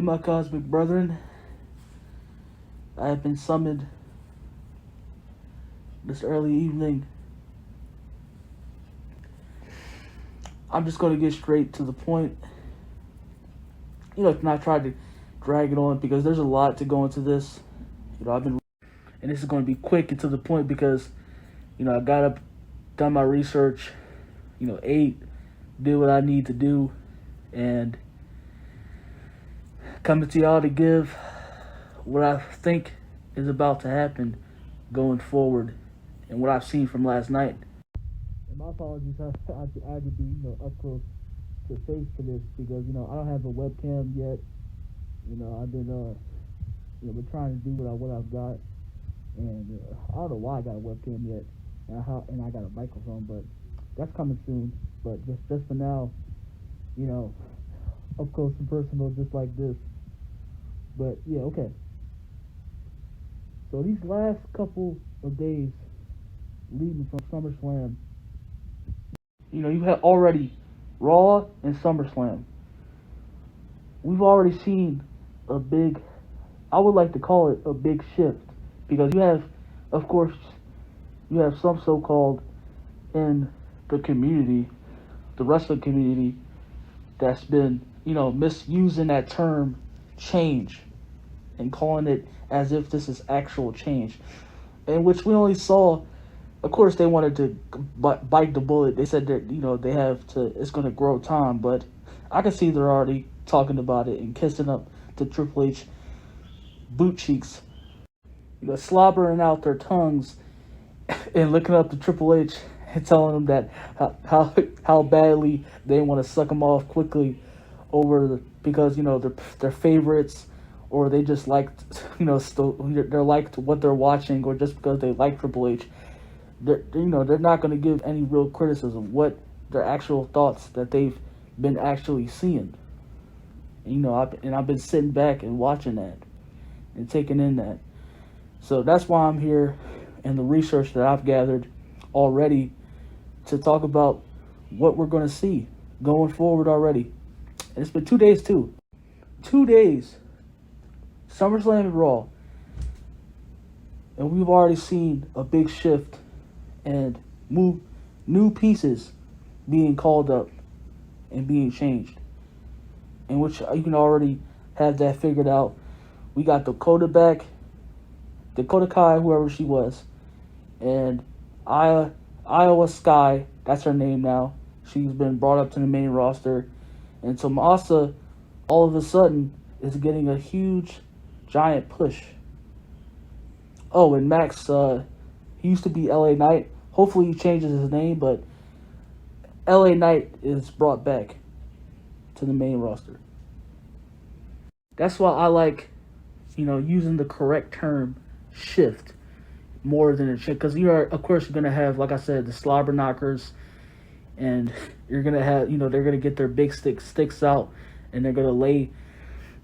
Okay, my cosmic brethren, I have been summoned this early evening. I'm just going to get straight to the point. Not try to drag it on because there's a lot to go into this. And this is going to be quick and to the point because, I got up, done my research, ate, did what I need to do, and coming to y'all to give what I think is about to happen going forward and what I've seen from last night. And my apologies, I had to be up close to face for this because I don't have a webcam yet. I've been trying to do what I've got, and I don't know why I got a webcam yet, and I got a microphone, but that's coming soon. But just for now, up close and personal, just like this. But yeah, okay. So these last couple of days leading from SummerSlam, you had already Raw and SummerSlam. We've already seen a big, I would like to call it a big shift, because you have, of course, some so-called in the community, the wrestling community, that's been, misusing that term change and calling it as if this is actual change, in which we only saw. Of course, they wanted to bite the bullet. They said that, they have to, it's going to grow time, but I can see they're already talking about it and kissing up to Triple H boot cheeks, slobbering out their tongues and looking up to Triple H and telling them that how badly they want to suck them off quickly because they're favorites, or they just liked they're liked what they're watching, or just because they like Triple H. They're not going to give any real criticism, what their actual thoughts that they've been actually seeing. I've been sitting back and watching that and taking in that. So that's why I'm here, and the research that I've gathered already, to talk about what we're going to see going forward already. And it's been 2 days too. 2 days. SummerSlam and Raw. And we've already seen a big shift and new pieces being called up and being changed, in which you can already have that figured out. We got Dakota back, Dakota Kai, whoever she was, and Iowa Sky, that's her name now. She's been brought up to the main roster, and Tommaso all of a sudden is getting a huge, giant push. Oh, and Max, he used to be LA Knight. Hopefully he changes his name, but LA Knight is brought back to the main roster. That's why I like, using the correct term, shift, more than a shift. Because of course, you're going to have, like I said, the slobber knockers, and you're going to have, they're going to get their big sticks out, and you're going to lay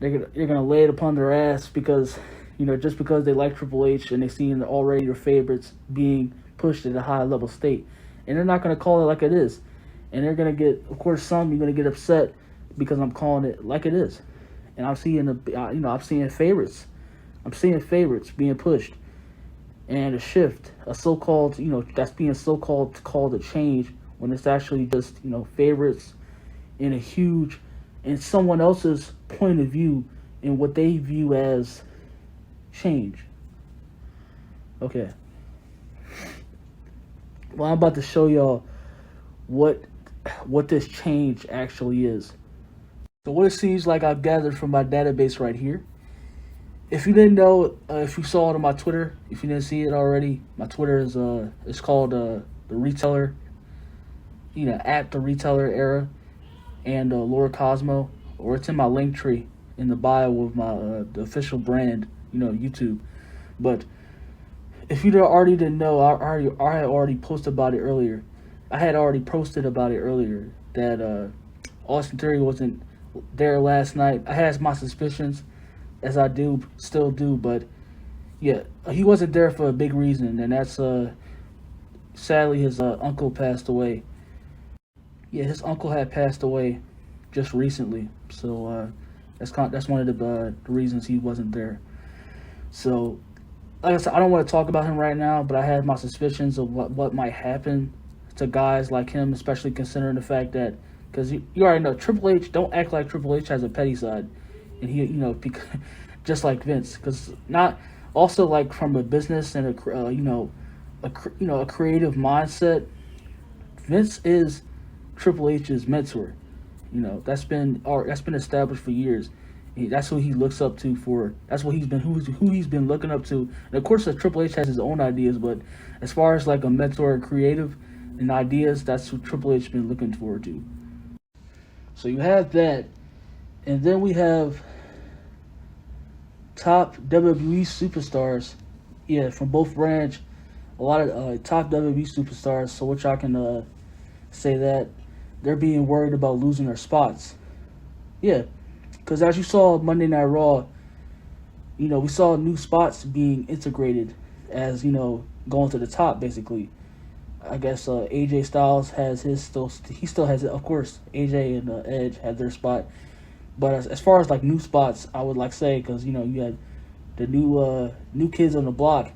it upon their ass because, just because they like Triple H and they see already their favorites being pushed at a high level state. And they're not going to call it like it is. And they're going to get, of course, you're going to get upset because I'm calling it like it is. And I'm seeing favorites. I'm seeing favorites being pushed. And a shift, a so-called, that's being so-called called a change, when it's actually just, favorites in someone else's point of view, in what they view as change. Okay. Well, I'm about to show y'all what this change actually is. So what it seems like I've gathered from my database right here. If you didn't know, if you saw it on my Twitter, if you didn't see it already, my Twitter is it's called the Retailer, at the Retailer Era, and Laura Cosmo, or it's in my link tree in the bio of my the official brand, YouTube. But if you already didn't know, I had already posted about it earlier. I had already posted about it earlier that Austin Theory wasn't there last night. I had my suspicions, as I still do, but yeah, he wasn't there for a big reason, and that's sadly his uncle passed away. Yeah, his uncle had passed away just recently, so That's one of the reasons he wasn't there. So, like I said, I don't want to talk about him right now, but I have my suspicions of what might happen to guys like him, especially considering the fact that, because you already know Triple H, don't act like Triple H has a petty side, and he, just like Vince, because not also like from a business and a creative mindset. Vince is Triple H's mentor. That's been established for years. That's who he looks up to for. That's what who he's been looking up to. And of course, Triple H has his own ideas, but as far as like a mentor and creative and ideas, that's what Triple H been looking forward to. So you have that, and then we have top WWE superstars. Yeah, from both brands, a lot of top WWE superstars. So which I can say that they're being worried about losing their spots. Yeah, because as you saw Monday Night Raw, we saw new spots being integrated as, going to the top, basically. I guess AJ Styles has he still has it. Of course, AJ and Edge had their spot. But as far as like new spots, I would like say, because, you had the new kids on the block.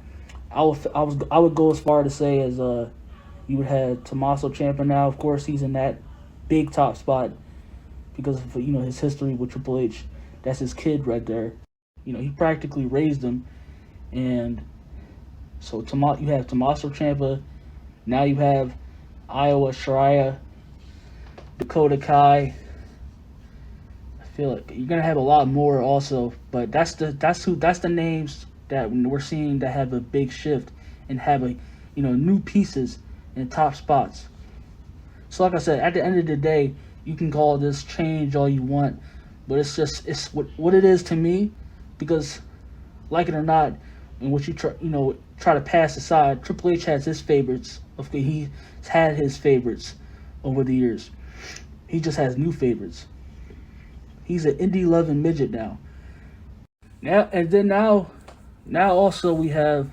I would go as far to say as you would have Tommaso Ciampa now. Of course, he's in that big top spot because of his history with Triple H. That's his kid right there. He practically raised him, and so you have Tommaso Ciampa. Now you have Shirai Dakota Kai. I feel like you're gonna have a lot more also, but that's the names that we're seeing that have a big shift and have new pieces in top spots. So like I said, at the end of the day, you can call this change all you want, but it's what it is to me, because like it or not, and what you try to pass aside, Triple H has his favorites. He's had his favorites over the years. He just has new favorites. He's an Indy loving midget now. Now also we have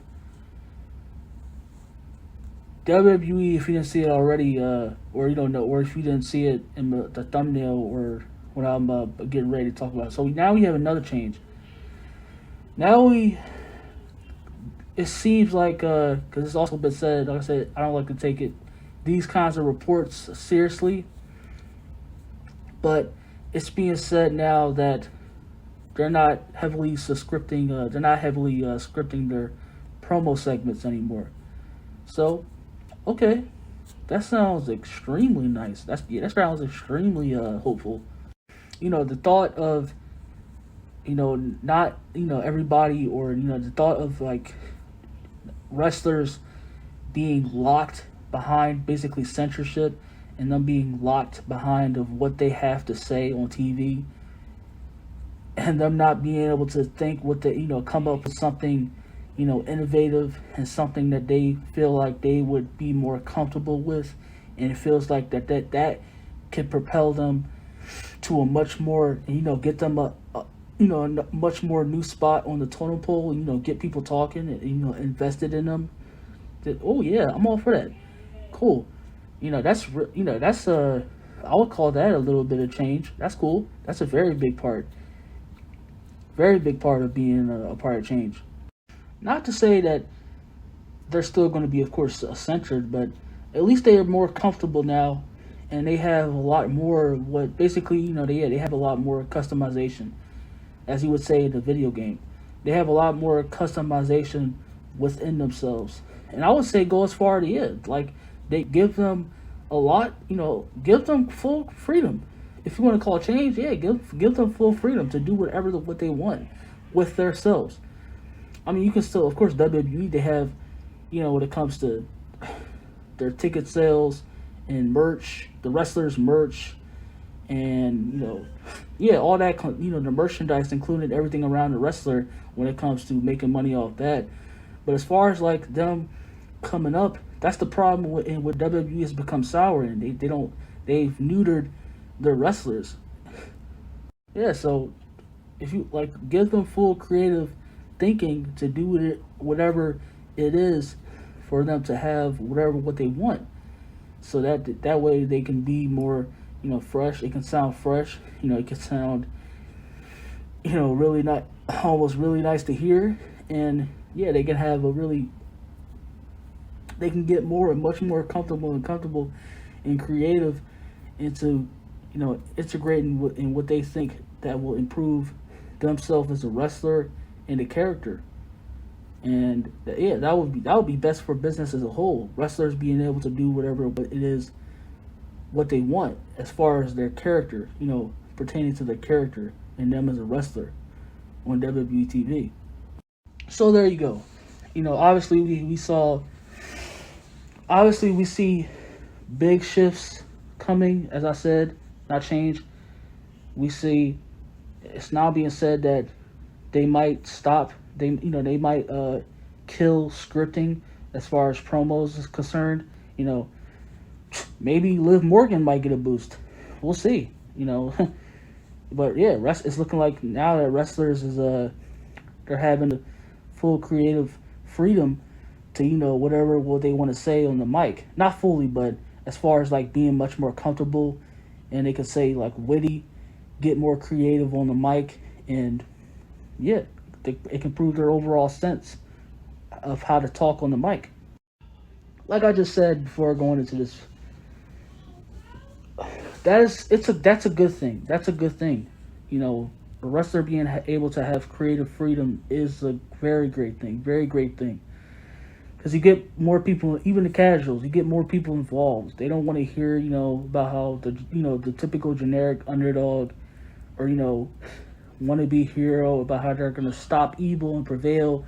WWE. If you didn't see it already, or you don't know, or if you didn't see it in the thumbnail or when I'm getting ready to talk about it. So now we have another change. It seems like, because it's also been said, like I said, I don't like to take these kinds of reports seriously, but it's being said now that they're not heavily scripting their promo segments anymore. So, okay, that sounds extremely nice. That sounds extremely hopeful. The thought of not everybody, or the thought of like wrestlers being locked behind basically censorship, and them being locked behind of what they have to say on TV, and them not being able to think come up with something innovative and something that they feel like they would be more comfortable with, and it feels like that can propel them to a much more, get them a much more new spot on the totem pole, get people talking and, invested in them. Oh yeah, I'm all for that. Cool. That's I would call that a little bit of change. That's cool. That's a very big part. Very big part of being a part of change. Not to say that they're still going to be, of course, censored, but at least they are more comfortable now, and they have a lot more. What basically, they have a lot more customization, as you would say in the video game. They have a lot more customization within themselves, and I would say go as far to like they give them a lot. Give them full freedom. If you want to call it change, give them full freedom to do what they want with themselves. I mean, you can still, of course, WWE, they have, when it comes to their ticket sales and merch, the wrestlers' merch, and, all that, the merchandise included, everything around the wrestler when it comes to making money off that. But as far as, like, them coming up, that's the problem with WWE has become sour, and they've neutered their wrestlers. Yeah, so if you, like, give them full creative thinking to do whatever it is for them to have what they want, so that way they can be more fresh. It can sound fresh. It can sound really not almost really nice to hear. And yeah, they can have they can get much more comfortable and creative into, integrating in what they think that will improve themselves as a wrestler and a character. And yeah, that would be best for business as a whole. Wrestlers being able to do whatever it is what they want as far as their character, pertaining to their character and them as a wrestler on WWE TV. So there you go. Obviously we see big shifts coming, as I said, not change. We see it's now being said that they might stop. They might kill scripting as far as promos is concerned. Maybe Liv Morgan might get a boost. We'll see. But yeah, it's looking like now that wrestlers they're having the full creative freedom to whatever what they want to say on the mic. Not fully, but as far as like being much more comfortable, and they can say like witty, get more creative on the mic, and yeah, it can prove their overall sense of how to talk on the mic. Like I just said before going into this, that's a good thing. That's a good thing. A wrestler being able to have creative freedom is a very great thing. Very great thing. Because you get more people, even the casuals, you get more people involved. They don't want to hear, about how the typical generic underdog or, wannabe hero about how they're going to stop evil and prevail,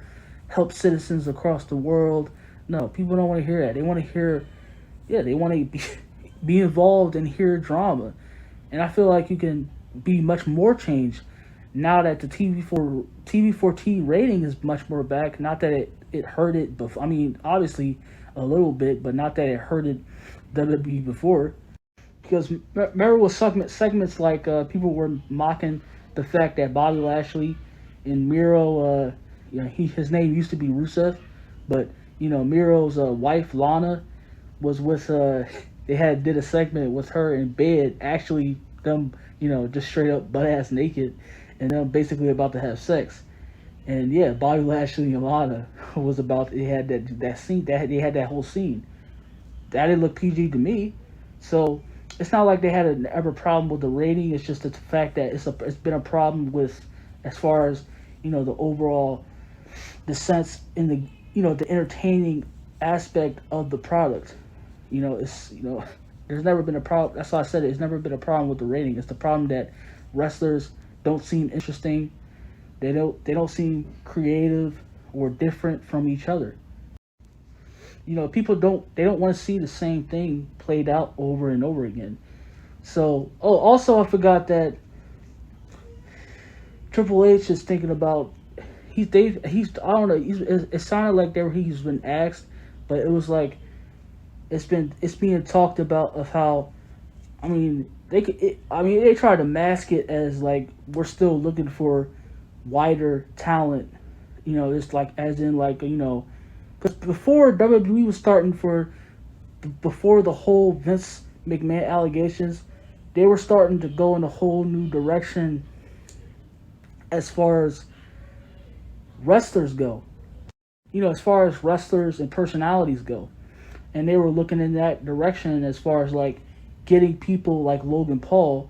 help citizens across the world. No, people don't want to hear that. They want to hear, they want to be involved and hear drama. And I feel like you can be much more changed now that the TV4T rating is much more back. Not that it hurt it before. I mean, obviously a little bit, but not that it hurted WWE before. Because remember with segments like people were mocking the fact that Bobby Lashley and Miro, his name used to be Rusev, but Miro's wife Lana was with they did a segment with her in bed, actually them just straight up butt ass naked, and them basically about to have sex. And yeah, Bobby Lashley and Lana was about, they had that scene, they had that whole scene. That didn't look PG to me. So it's not like they had an ever problem with the rating. It's just the fact that it's been a problem with, as far as the overall, the sense in the entertaining aspect of the product. There's never been a problem. That's why I said it. It's never been a problem with the rating. It's the problem that wrestlers don't seem interesting. They don't seem creative or different from each other. People don't want to see the same thing played out over and over again. So, also I forgot that Triple H is thinking about I don't know. It sounded like he's been asked, but it was like it's being talked about of how, they try to mask it as like we're still looking for wider talent. It's like as in like because before WWE was starting before the whole Vince McMahon allegations, they were starting to go in a whole new direction as far as wrestlers go. As far as wrestlers and personalities go. And they were looking in that direction as far as like getting people like Logan Paul,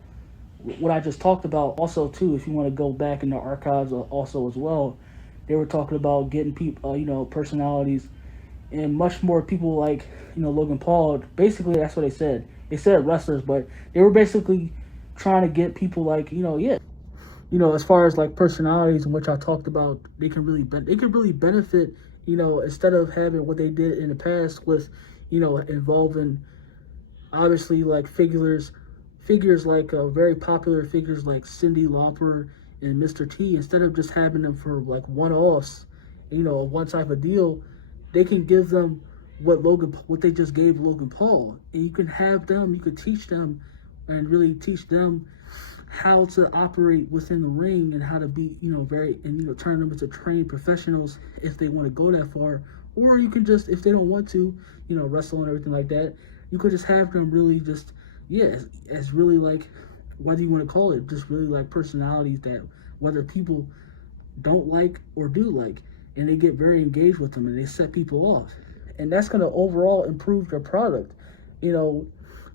what I just talked about. Also too, if you want to go back in the archives also as well, they were talking about getting people, personalities and much more people like, Logan Paul. Basically, that's what they said. They said wrestlers, but they were basically trying to get people like, as far as like personalities, in which I talked about, they can really benefit, instead of having what they did in the past with, involving obviously like figures like very popular figures like Cyndi Lauper and Mr. T. Instead of just having them for like one-offs, one type of deal, they can give them what they just gave Logan Paul, and you could teach them and really teach them how to operate within the ring and how to be, turn them into trained professionals if they want to go that far. Or you can just, if they don't want to, wrestle and everything like that, you could just have them really just, as really like, what do you want to call it? Just really like personalities that whether people don't like or do like, and they get very engaged with them and they set people off. And that's going to overall improve their product. You know,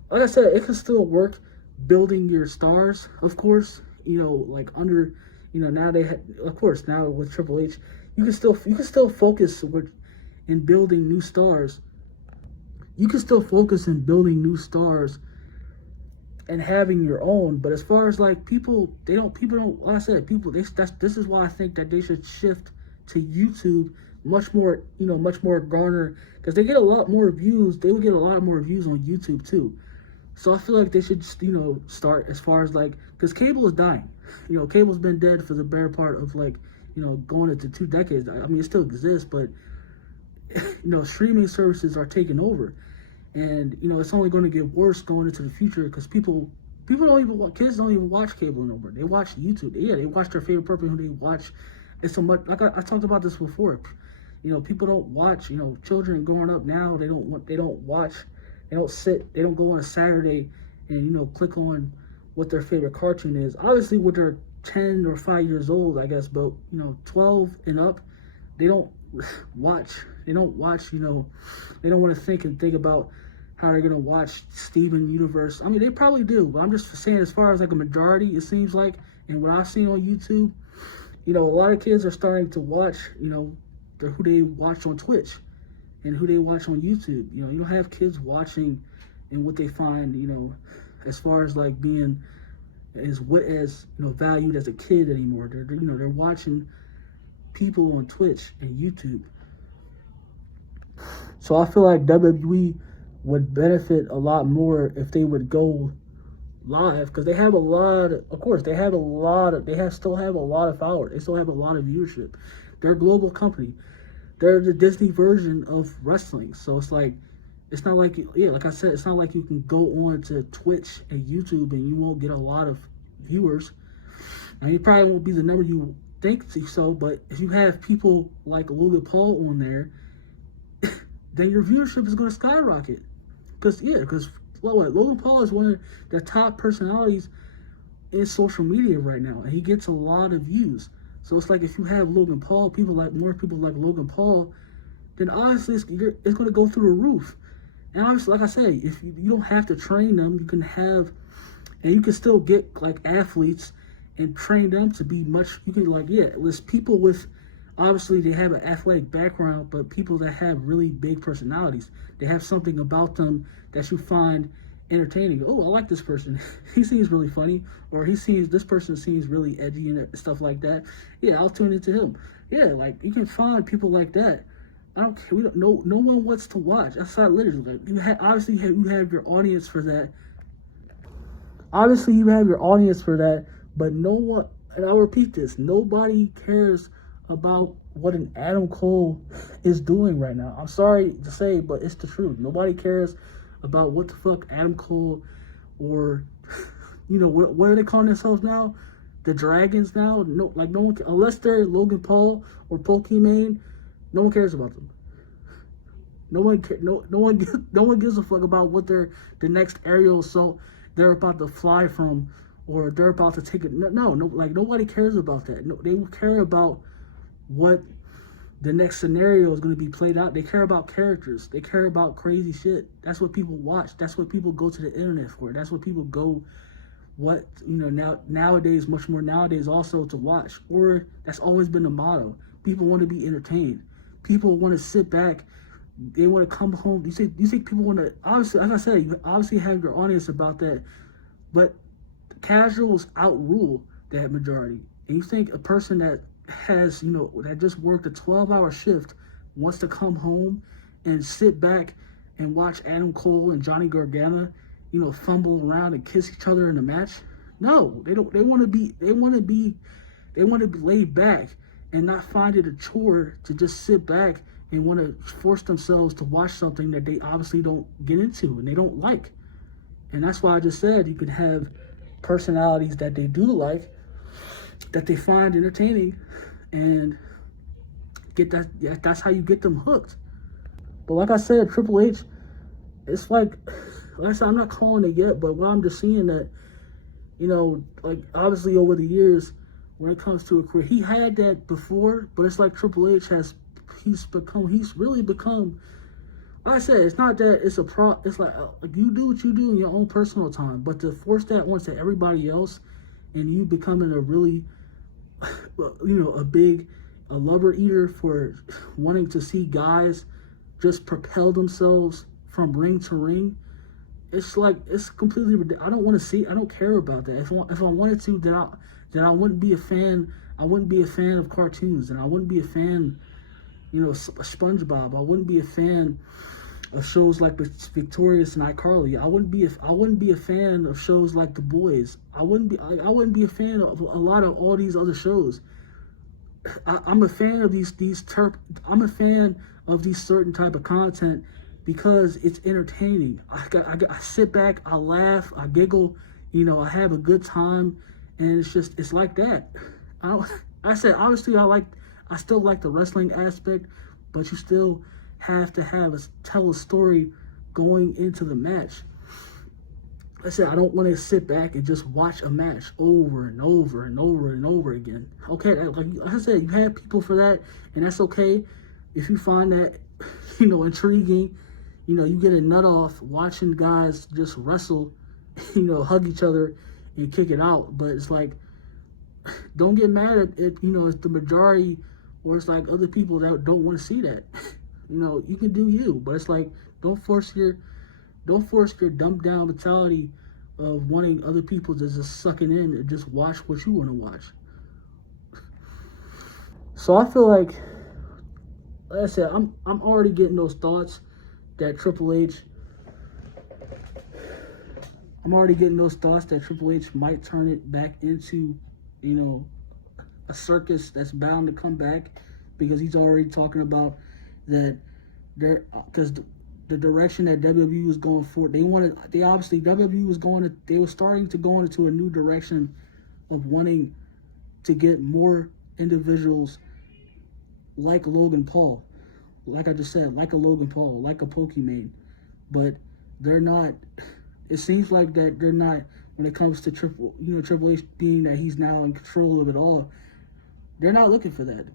like I said, it can still work building your stars, of course, you know, like under, you know, now of course, now with Triple H, you can still focus in building new stars. You can still focus in building new stars and having your own. But as far as like people don't, like I said, this is why I think that they should shift to YouTube much more garner, because they get a lot more views. They would get a lot more views on YouTube too. So I feel like they should just, start as far as like, because cable is dying. You know, cable's been dead for the better part of like, going into 2 decades. I mean, it still exists, but streaming services are taking over. And, it's only going to get worse going into the future, because kids don't even watch cable no more. They watch YouTube. Yeah, they watch their favorite person who they watch. It's so much, like I talked about this before. People don't watch, children growing up now, they don't watch, they don't go on a Saturday and, click on what their favorite cartoon is. Obviously, when they're 10 or 5 years old, I guess, but, 12 and up, they don't watch, they don't want to think about how they're going to watch Steven Universe. I mean, they probably do, but I'm just saying, as far as like a majority, it seems like, and what I've seen on YouTube, a lot of kids are starting to watch, who they watch on Twitch and who they watch on YouTube. You don't have kids watching and what they find, as far as like being as valued as a kid anymore. They're watching people on Twitch and YouTube. So I feel like WWE would benefit a lot more if they would go live, because they have a lot of, they still have a lot of followers. They still have a lot of viewership. They're a global company. They're the Disney version of wrestling. So it's like, it's not like, like I said, it's not like you can go on to Twitch and YouTube and you won't get a lot of viewers. And you probably won't be the number you think so, but if you have people like Logan Paul on there, then your viewership is going to skyrocket. Because Logan Paul is one of the top personalities in social media right now, and he gets a lot of views. So it's like, if you have Logan Paul, more people like Logan Paul, then obviously it's going to go through the roof. And obviously, like I say, if you don't have to train them, you can still get like athletes and train them to be there's people with, obviously they have an athletic background, but people that have really big personalities, they have something about them that you find entertaining. Oh, I like this person. He seems really funny, or this person seems really edgy and stuff like that. Yeah, I'll tune into him. Yeah, like you can find people like that. I don't care. No one wants to watch. That's not literally like you have your audience for that. Obviously, you have your audience for that, but no one. And I'll repeat this: nobody cares about what an Adam Cole is doing right now. I'm sorry to say, but it's the truth. Nobody cares about what the fuck Adam Cole or what are they calling themselves now? The Dragons now? No one, unless they're Logan Paul or Pokimane, no one cares about them. No one gives a fuck about what the next aerial assault they're about to fly from, or they're about to take it. Nobody cares about that. No, they care about what the next scenario is going to be played out. They care about characters. They care about crazy shit. That's what people watch. That's what people go to the internet for. That's what people go, nowadays, much more nowadays also to watch. Or that's always been the motto. People want to be entertained. People want to sit back. They want to come home. You think people want to, obviously, like I said, you obviously have your audience about that, but casuals outrule that majority. And you think a person that has, that just worked a 12-hour shift wants to come home and sit back and watch Adam Cole and Johnny Gargano, fumble around and kiss each other in a match? No, they don't. They want to be laid back and not find it a chore to just sit back and want to force themselves to watch something that they obviously don't get into and they don't like. And that's why I just said you could have personalities that they do like, that they find entertaining, and get that. Yeah, that's how you get them hooked. But like I said, Triple H, it's like I said, I'm not calling it yet, but what I'm just seeing that, like obviously over the years, when it comes to a career. He had that before, but it's like Triple H he's really become, like I said, it's not that it's it's like you do what you do in your own personal time, but to force that onto everybody else and you becoming a really, a lover eater for wanting to see guys just propel themselves from ring to ring. It's like, it's completely ridiculous. I don't want to see. I don't care about that. If I wanted to, then I wouldn't be a fan. I wouldn't be a fan of cartoons, and I wouldn't be a fan, SpongeBob. I wouldn't be a fan of shows like Victorious and iCarly. I wouldn't be a fan of shows like The Boys. I wouldn't be a fan of a lot of all these other shows. I'm a fan of I'm a fan of these certain type of content because it's entertaining. I sit back, I laugh, I giggle, I have a good time, and it's like that. I said obviously I still like the wrestling aspect, but you still have to tell a story going into the match. I said I don't want to sit back and just watch a match over and over and over and over again. Okay, like I said, you have people for that, and that's okay. If you find that, intriguing, you get a nut off watching guys just wrestle, hug each other and kick it out. But it's like, don't get mad at it, it's the majority, or it's like other people that don't want to see that. You can do you, but it's like, don't force your dumbed down mentality of wanting other people to just suck it in and just watch what you want to watch. So I feel like I said, I'm already getting those thoughts that Triple H. I'm already getting those thoughts that Triple H might turn it back into, a circus that's bound to come back, because he's already talking about that because the direction that WWE was going for, they were starting to go into a new direction of wanting to get more individuals like Logan Paul, like I just said, like a Logan Paul, like a Pokimane, but they're not. It seems like that they're not, when it comes to Triple H being that he's now in control of it all. They're not looking for that.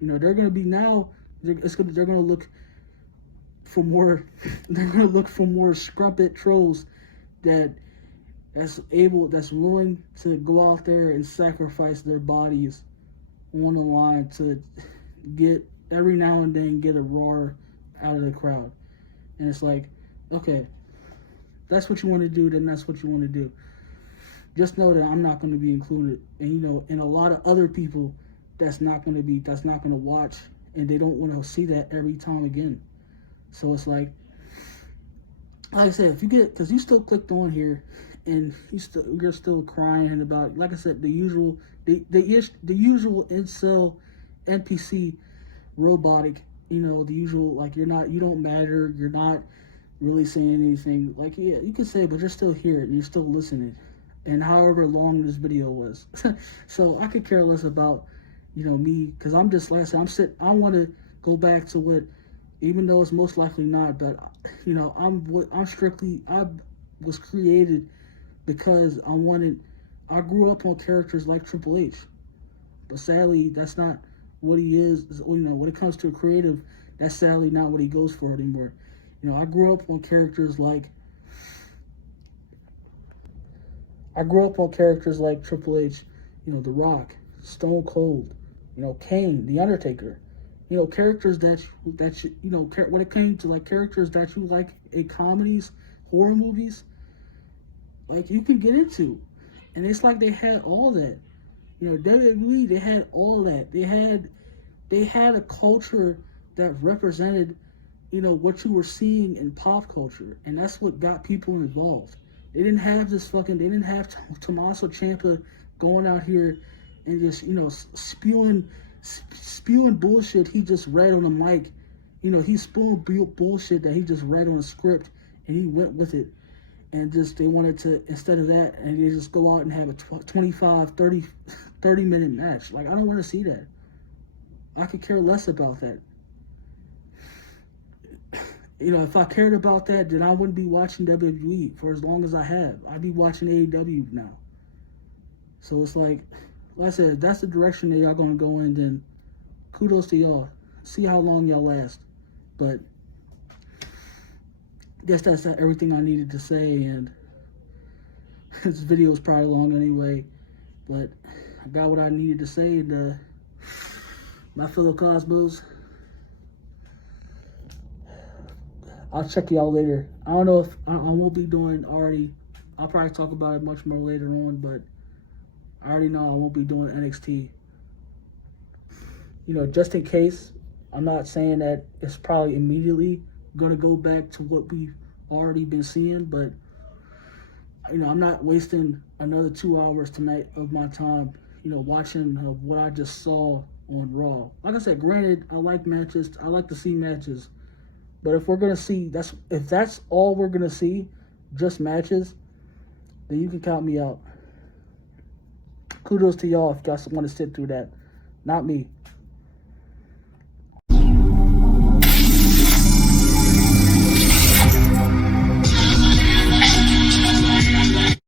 They're going to be now. They're going to look for more. They're going to look for more scrumpet trolls that's willing to go out there and sacrifice their bodies on the line to get every now and then get a roar out of the crowd. And it's like, okay, that's what you want to do, then that's what you want to do. Just know that I'm not going to be included, and a lot of other people that's not going to watch, and they don't want to see that every time again. So it's like I said, if you because you still clicked on here, and you're still crying about, like I said, the usual incel NPC robotic, the usual, like you don't matter, you're not really saying anything. Like, yeah, you can say, but you're still here and you're still listening, and however long this video was. So I could care less about me, because I'm just, like I said, I want to go back to what, even though it's most likely not, but I was created because I grew up on characters like Triple H, but sadly that's not what he is. When it comes to a creative, that's sadly not what he goes for anymore. I grew up on characters like Triple H, The Rock, Stone Cold, Kane, The Undertaker, characters that when it came to like characters that you like in comedies, horror movies, like you can get into, and it's like they had all that. WWE, they had all that. They had a culture that represented, what you were seeing in pop culture, and that's what got people involved. They didn't have Tommaso Ciampa going out here and just, spewing bullshit he just read on the mic. He spewing bullshit that he just read on a script, and he went with it. And just, they wanted to, instead of that, and they just go out and have a 25, 30 minute match. Like, I don't want to see that. I could care less about that. If I cared about that, then I wouldn't be watching WWE for as long as I have. I'd be watching AEW now. So it's like like I said, if that's the direction that y'all gonna go in, then kudos to y'all. See how long y'all last. But I guess that's everything I needed to say, and this video is probably long anyway, but I got what I needed to say, and my fellow Cosmos, I'll check y'all later. I don't know if I won't be doing already. I'll probably talk about it much more later on, but I already know I won't be doing NXT. You know, just in case, I'm not saying that it's probably immediately going to go back to what we've already been seeing, but, you know, I'm not wasting another 2 hours tonight of my time, you know, watching what I just saw on Raw. Like I said, granted, I like matches. I like to see matches. But if we're going to see, if that's all we're going to see, just matches, then you can count me out. Kudos to y'all if y'all want to sit through that. Not me.